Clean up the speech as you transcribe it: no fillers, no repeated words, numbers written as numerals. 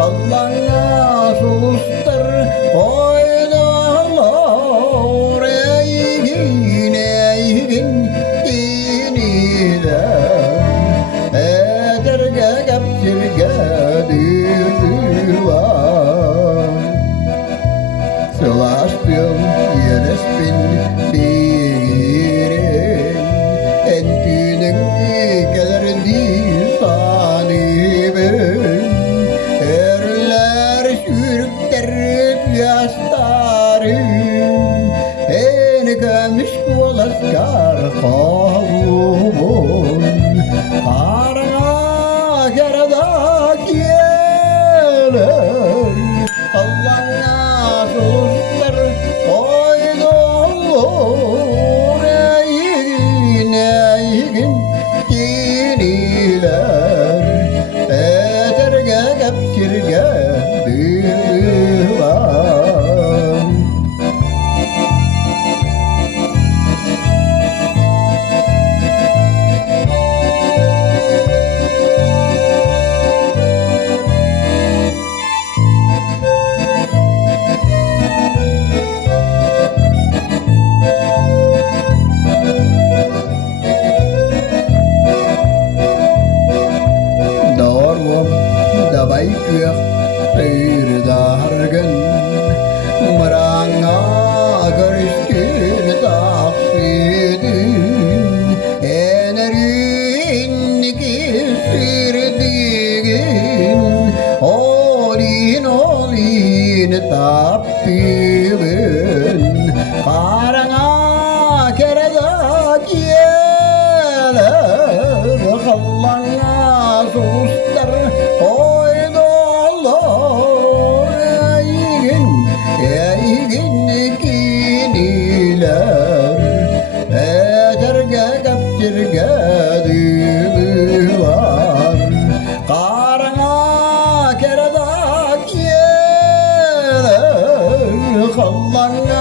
Allah'a sustur koydular eygin diniyle ederge kapsirge düvar Selaştım yerespin dirin entünün gelirdi sanibin erler sürükler yaşlarım en kömüş kulaskar kavumun karına kerada gelir Allah'a sustur koydular eygin diniler eterge kapsirge düvar Dabay kuyaq seyirdargın Mıranga görüşkün taksidin Enerin kisirdigin Olin tapibin Karanga kereda gelir Allah'a sustur diniler eterge kapsirge düvar karına kereda gelir Allah'a